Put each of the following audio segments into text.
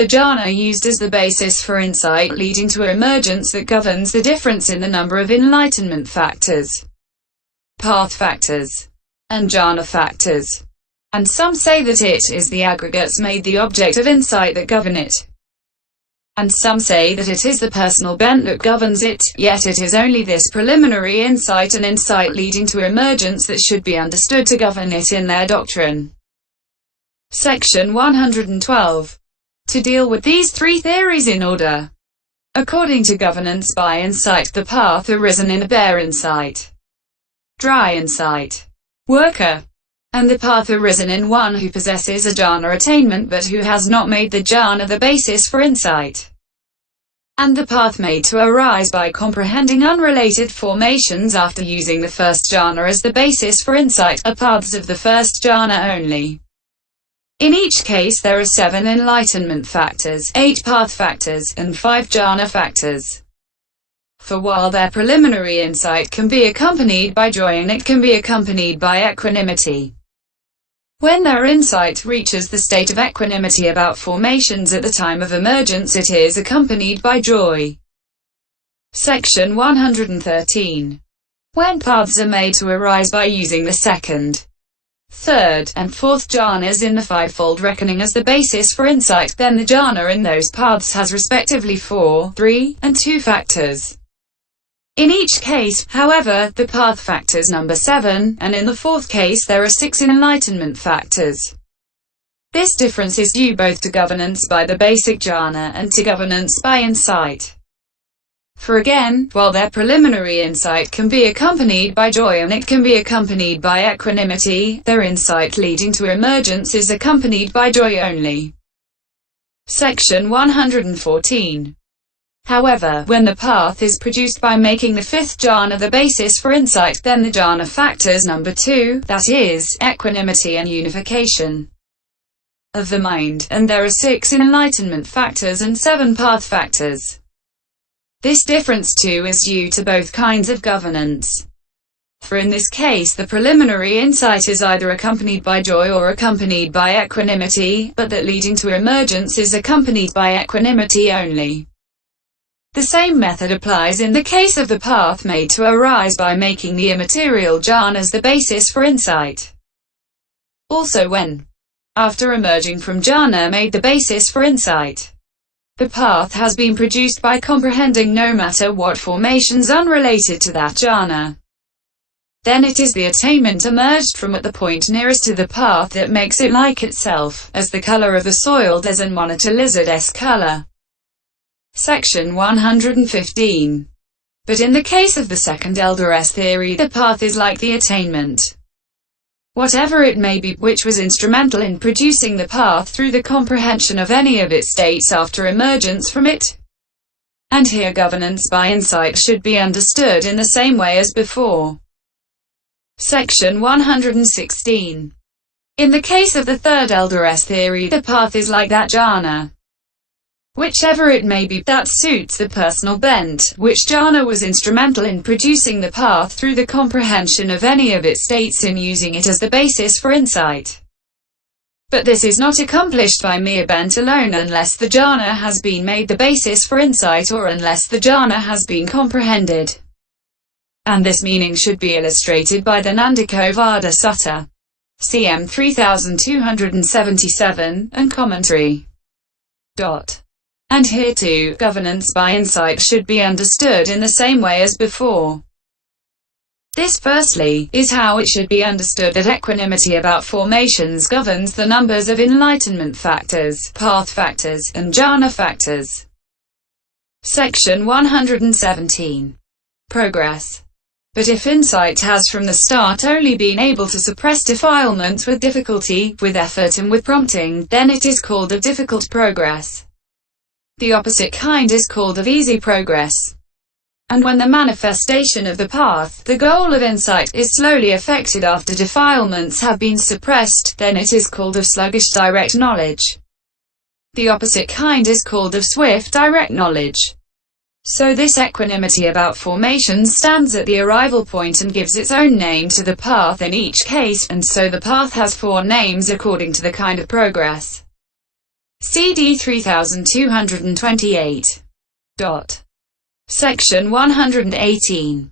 the jhana used as the basis for insight leading to emergence that governs the difference in the number of enlightenment factors, path factors, and jhana factors. And some say that it is the aggregates made the object of insight that govern it. And some say that it is the personal bent that governs it, yet it is only this preliminary insight and insight leading to emergence that should be understood to govern it in their doctrine. Section 112. To deal with these three theories in order. According to governance by insight, the path arisen in a bare insight, dry insight, worker, and the path arisen in one who possesses a jhana attainment but who has not made the jhana the basis for insight, and the path made to arise by comprehending unrelated formations after using the first jhana as the basis for insight, are paths of the first jhana only. In each case there are 7 enlightenment factors, 8 path factors, and 5 jhana factors. For while their preliminary insight can be accompanied by joy and it can be accompanied by equanimity, when their insight reaches the state of equanimity about formations at the time of emergence, it is accompanied by joy. Section 113. When paths are made to arise by using the second, third, and fourth jhanas in the fivefold reckoning as the basis for insight, then the jhana in those paths has respectively 4, 3, and 2 factors. In each case, however, the path factors number 7, and in the fourth case there are 6 enlightenment factors. This difference is due both to governance by the basic jhana and to governance by insight. For again, while their preliminary insight can be accompanied by joy and it can be accompanied by equanimity, their insight leading to emergence is accompanied by joy only. Section 114. However, when the path is produced by making the fifth jhana the basis for insight, then the jhana factors number 2, that is, equanimity and unification of the mind, and there are 6 enlightenment factors and 7 path factors. This difference too is due to both kinds of governance. For in this case the preliminary insight is either accompanied by joy or accompanied by equanimity, but that leading to emergence is accompanied by equanimity only. The same method applies in the case of the path made to arise by making the immaterial jhanas the basis for insight. Also when, after emerging from jhana made the basis for insight, the path has been produced by comprehending no matter what formations unrelated to that jhana, then it is the attainment emerged from at the point nearest to the path that makes it like itself, as the color of the soil does and monitor lizard's color. Section 115. But in the case of the second elder's theory, the path is like the attainment, whatever it may be, which was instrumental in producing the path through the comprehension of any of its states after emergence from it. And here governance by insight should be understood in the same way as before. Section 116. In the case of the third elder's theory, the path is like that jhana, whichever it may be, that suits the personal bent, which jhana was instrumental in producing the path through the comprehension of any of its states in using it as the basis for insight. But this is not accomplished by mere bent alone unless the jhana has been made the basis for insight or unless the jhana has been comprehended. And this meaning should be illustrated by the Nandiko-Vada Sutta, cm 3277, and commentary. And here too, governance by insight should be understood in the same way as before. This, firstly, is how it should be understood that equanimity about formations governs the numbers of enlightenment factors, path factors, and jhana factors. Section 117. Progress. But if insight has from the start only been able to suppress defilements with difficulty, with effort and with prompting, then it is called of difficult progress. The opposite kind is called of easy progress. And when the manifestation of the path, the goal of insight, is slowly effected after defilements have been suppressed, then it is called of sluggish direct knowledge. The opposite kind is called of swift direct knowledge. So this equanimity about formations stands at the arrival point and gives its own name to the path in each case, and so the path has 4 names according to the kind of progress. CD 3228. Section 118.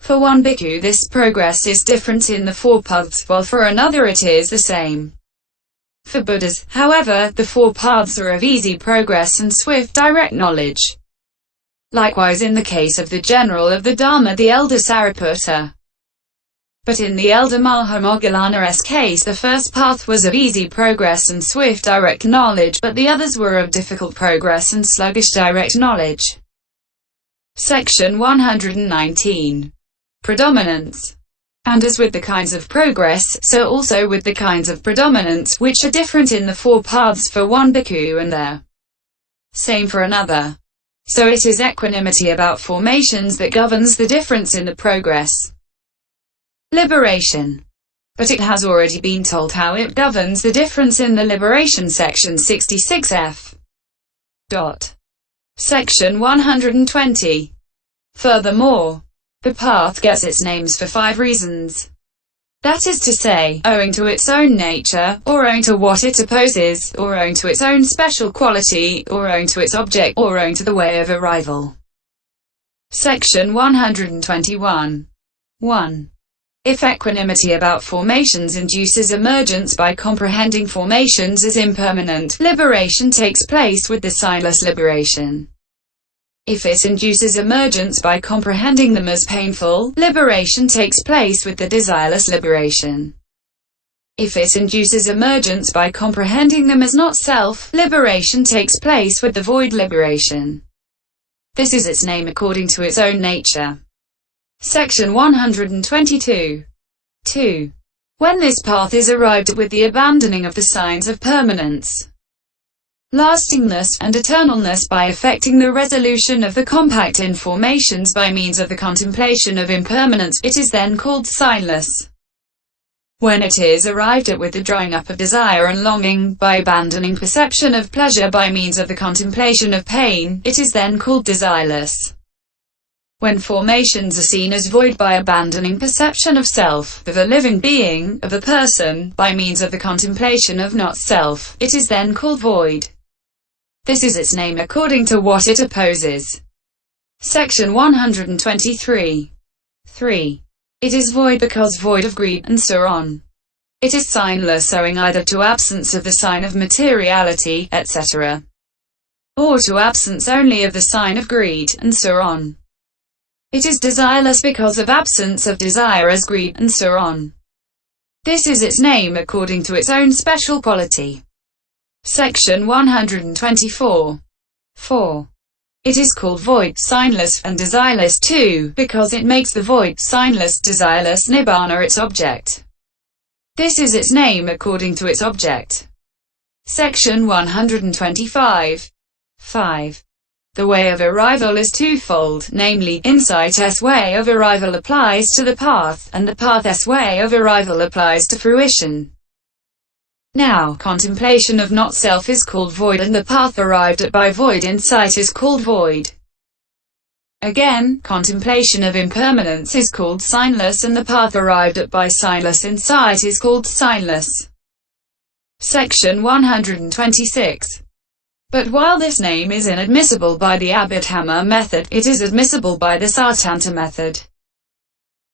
For one bhikkhu this progress is different in the four paths, while for another it is the same. For Buddhas, however, the four paths are of easy progress and swift direct knowledge. Likewise in the case of the general of the Dharma, the elder Sariputta. But in the elder Mahamoggallana's case, the first path was of easy progress and swift direct knowledge, but the others were of difficult progress and sluggish direct knowledge. Section 119. Predominance. And as with the kinds of progress, so also with the kinds of predominance, which are different in the four paths for one bhikkhu and the same for another. So it is equanimity about formations that governs the difference in the progress. Liberation. But it has already been told how it governs the difference in the liberation. Section 66f. Section 120. Furthermore, the path gets its names for 5 reasons. That is to say, owing to its own nature, or owing to what it opposes, or owing to its own special quality, or owing to its object, or owing to the way of arrival. Section 121. 1. If equanimity about formations induces emergence by comprehending formations as impermanent, liberation takes place with the signless liberation. If it induces emergence by comprehending them as painful, liberation takes place with the desireless liberation. If it induces emergence by comprehending them as not self, liberation takes place with the void liberation. This is its name according to its own nature. Section 122. 2. When this path is arrived at with the abandoning of the signs of permanence, lastingness, and eternalness by effecting the resolution of the compact in formations by means of the contemplation of impermanence, it is then called signless. When it is arrived at with the drying up of desire and longing, by abandoning perception of pleasure by means of the contemplation of pain, it is then called desireless. When formations are seen as void by abandoning perception of self, of a living being, of a person, by means of the contemplation of not self, it is then called void. This is its name according to what it opposes. Section 123. 3. It is void because void of greed, and so on. It is signless owing either to absence of the sign of materiality, etc., or to absence only of the sign of greed, and so on. It is desireless because of absence of desire as greed, and so on. This is its name according to its own special quality. Section 124. 4. It is called void, signless, and desireless too, because it makes the void, signless, desireless nibbana its object. This is its name according to its object. Section 125. 5. The way of arrival is twofold, namely, insight's way of arrival applies to the path, and the path's way of arrival applies to fruition. Now, contemplation of not-self is called void, and the path arrived at by void insight is called void. Again, contemplation of impermanence is called signless, and the path arrived at by signless insight is called signless. Section 126. But while this name is inadmissible by the Abhidhamma method, it is admissible by the Satanta method.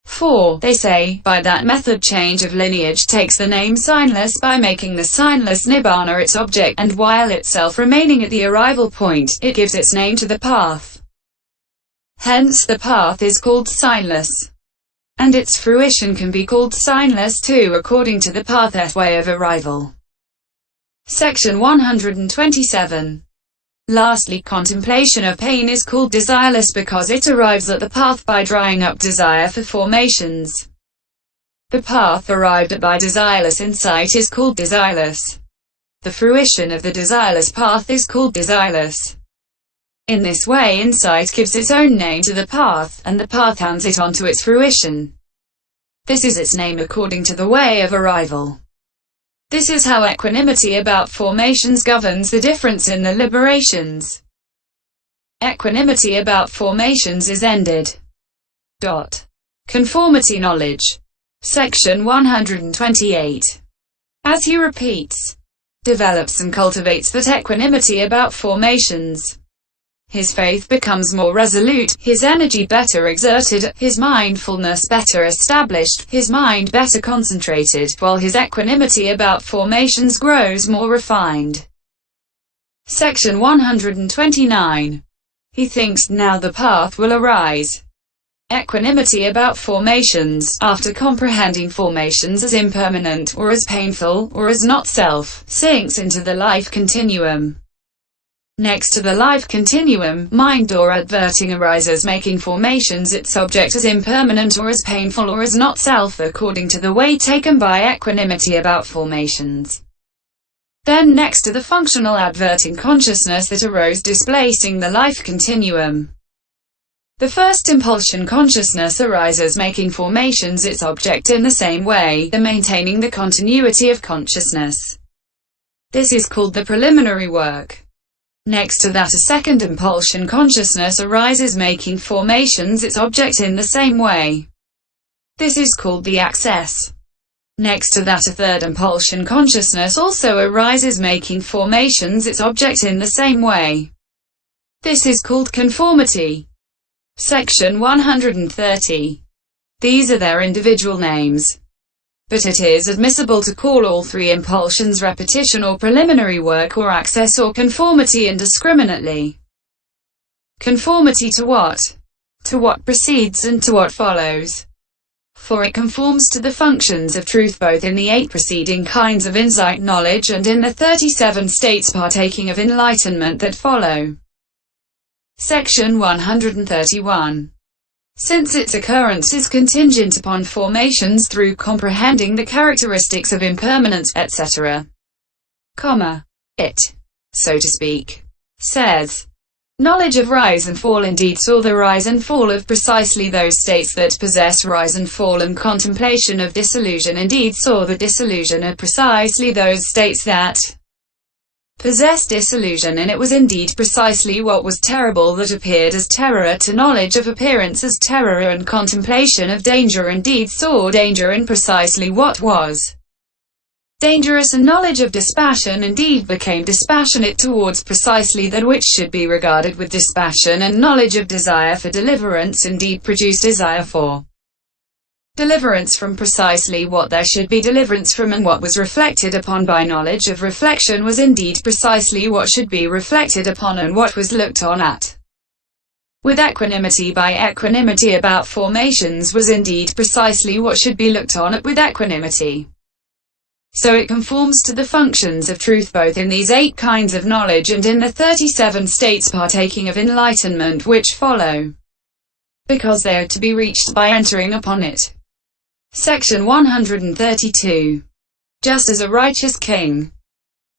For, they say, by that method change of lineage takes the name signless by making the signless nibbana its object, and while itself remaining at the arrival point, it gives its name to the path. Hence the path is called signless. And its fruition can be called signless too according to the path's way of arrival. Section 127. Lastly, contemplation of pain is called desireless because it arrives at the path by drying up desire for formations. The path arrived at by desireless insight is called desireless. The fruition of the desireless path is called desireless. In this way insight gives its own name to the path, and the path hands it on to its fruition. This is its name according to the way of arrival. This is how equanimity about formations governs the difference in the liberations. Equanimity about formations is ended. Conformity knowledge. Section 128. As he repeats, develops and cultivates that equanimity about formations. His faith becomes more resolute, his energy better exerted, his mindfulness better established, his mind better concentrated, while his equanimity about formations grows more refined. Section 129. He thinks, now the path will arise. Equanimity about formations, after comprehending formations as impermanent, or as painful, or as not self, sinks into the life continuum. Next to the life continuum, mind or adverting arises, making formations its object as impermanent or as painful or as not self according to the way taken by equanimity about formations. Then next to the functional adverting consciousness that arose displacing the life continuum. The first impulsion consciousness arises, making formations its object in the same way, the maintaining the continuity of consciousness. This is called the preliminary work. Next to that a second impulsion consciousness arises, making formations its object in the same way. This is called the access. Next to that a third impulsion consciousness also arises, making formations its object in the same way. This is called conformity. Section 130. These are their individual names. But it is admissible to call all three impulsions repetition or preliminary work or access or conformity indiscriminately. Conformity to what? To what precedes and to what follows. For it conforms to the functions of truth both in the 8 preceding kinds of insight knowledge and in the 37 states partaking of enlightenment that follow. Section 131. Since its occurrence is contingent upon formations through comprehending the characteristics of impermanence, etc., it, so to speak, says, knowledge of rise and fall indeed saw the rise and fall of precisely those states that possess rise and fall, and contemplation of disillusion indeed saw the dissolution of precisely those states that possessed disillusion, and it was indeed precisely what was terrible that appeared as terror to knowledge of appearance as terror, and contemplation of danger indeed saw danger in precisely what was dangerous, and knowledge of dispassion indeed became dispassionate towards precisely that which should be regarded with dispassion, and knowledge of desire for deliverance indeed produced desire for deliverance from precisely what there should be deliverance from, and what was reflected upon by knowledge of reflection was indeed precisely what should be reflected upon, and what was looked on at with equanimity by equanimity about formations was indeed precisely what should be looked on at with equanimity. So it conforms to the functions of truth both in these 8 kinds of knowledge and in the 37 states partaking of enlightenment which follow, because they are to be reached by entering upon it. Section 132. Just as a righteous king,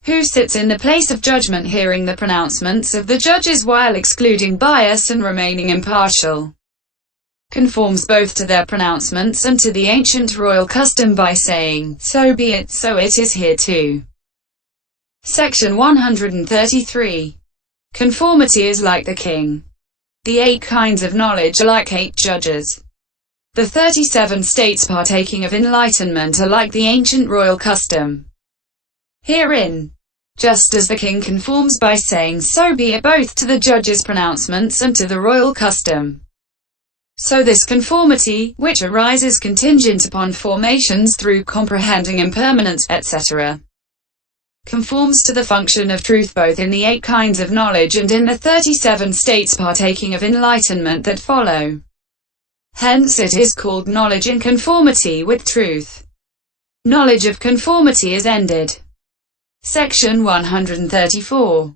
who sits in the place of judgment hearing the pronouncements of the judges while excluding bias and remaining impartial, conforms both to their pronouncements and to the ancient royal custom by saying, so be it, so it is here too. Section 133. Conformity is like the king. The 8 kinds of knowledge are like 8 judges. The 37 states partaking of enlightenment are like the ancient royal custom. Herein, just as the king conforms by saying so be it both to the judge's pronouncements and to the royal custom, so this conformity, which arises contingent upon formations through comprehending impermanence, etc., conforms to the function of truth both in the 8 kinds of knowledge and in the 37 states partaking of enlightenment that follow. Hence it is called knowledge in conformity with truth. Knowledge of conformity is ended. Section 134.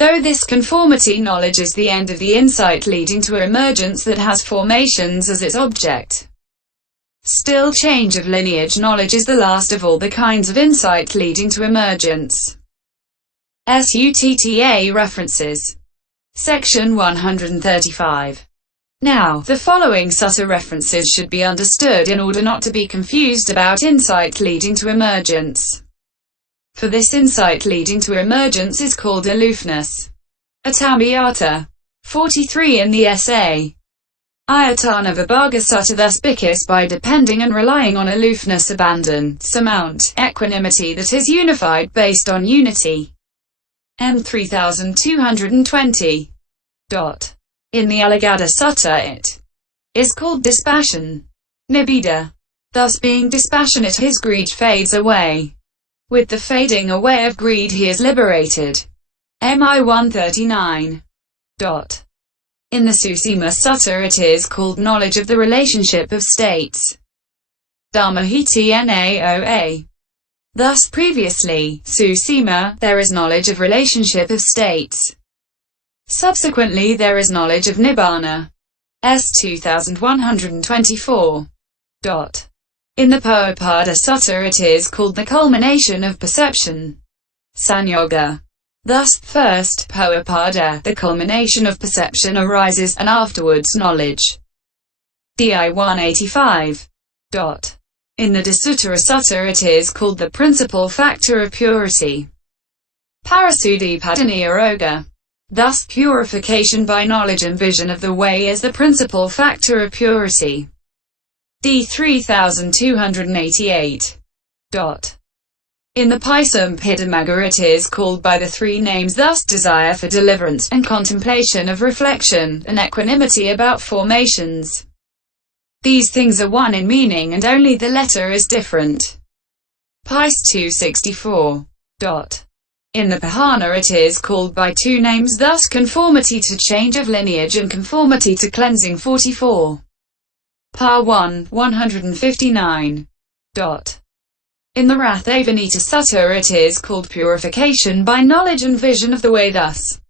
Though this conformity knowledge is the end of the insight leading to emergence that has formations as its object, still change of lineage knowledge is the last of all the kinds of insight leading to emergence. Sutta references. Section 135. Now, the following sutta references should be understood in order not to be confused about insight leading to emergence. For this insight leading to emergence is called aloofness. Attainment. 43 in the essay. Ayatana Vibhaga Sutta thus because by depending and relying on aloofness, abandon, surmount, equanimity that is unified based on unity. M 3220. In the Alagada Sutta it is called dispassion, nibbida. Thus being dispassionate his greed fades away. With the fading away of greed he is liberated. MI 139. In the Susima Sutta it is called knowledge of the relationship of states. Dharmahiti Naoa. Thus previously, Susima, there is knowledge of relationship of states. Subsequently there is knowledge of Nibbana. S 2124. In the Poapada Sutta it is called the culmination of perception. Sanyoga. Thus, first, Poapada, the culmination of perception arises, and afterwards knowledge. DI 185. In the Dasuttara Sutta it is called the principal factor of purity. Parasuddhipadaniyoga. Thus, purification by knowledge and vision of the way is the principal factor of purity. D 3288. In the Paisambhidamaga it is called by the three names, thus desire for deliverance, and contemplation of reflection, and equanimity about formations. These things are one in meaning and only the letter is different. Pais 264. In the Pahana it is called by two names, thus conformity to change of lineage and conformity to cleansing 44. Pa 1, 159. In the Rathavanita Sutta it is called purification by knowledge and vision of the way thus.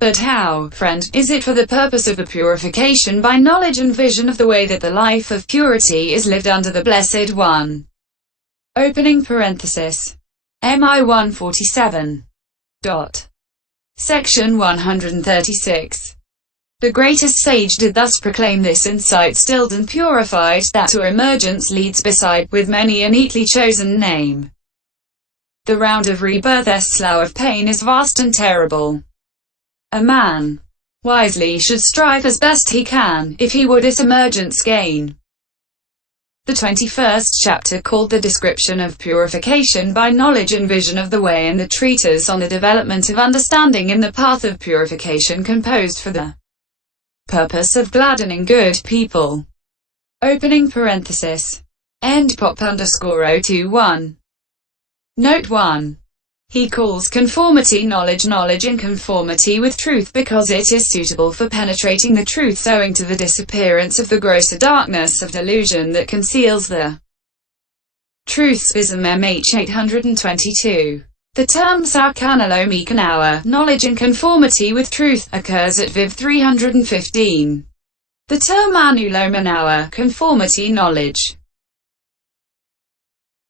But how, friend, is it for the purpose of the purification by knowledge and vision of the way that the life of purity is lived under the Blessed One? Opening parenthesis. MI 147. Section 136. The greatest sage did thus proclaim this insight, stilled and purified, that to emergence leads beside, with many a neatly chosen name. The round of rebirth, slough of pain, is vast and terrible. A man wisely should strive as best he can, if he would at emergence gain. The 21st chapter, called the description of purification by knowledge and vision of the way, and the treatise on the development of understanding in the path of purification, composed for the purpose of gladdening good people. Opening parenthesis. End pop _021. Note 1. He calls conformity knowledge in conformity with truth because it is suitable for penetrating the truth owing to the disappearance of the grosser darkness of delusion that conceals the truth. Spism MH 822. The term Saukanalomikanawa, knowledge in conformity with truth, occurs at Viv 315. The term Anulomanawa, conformity knowledge,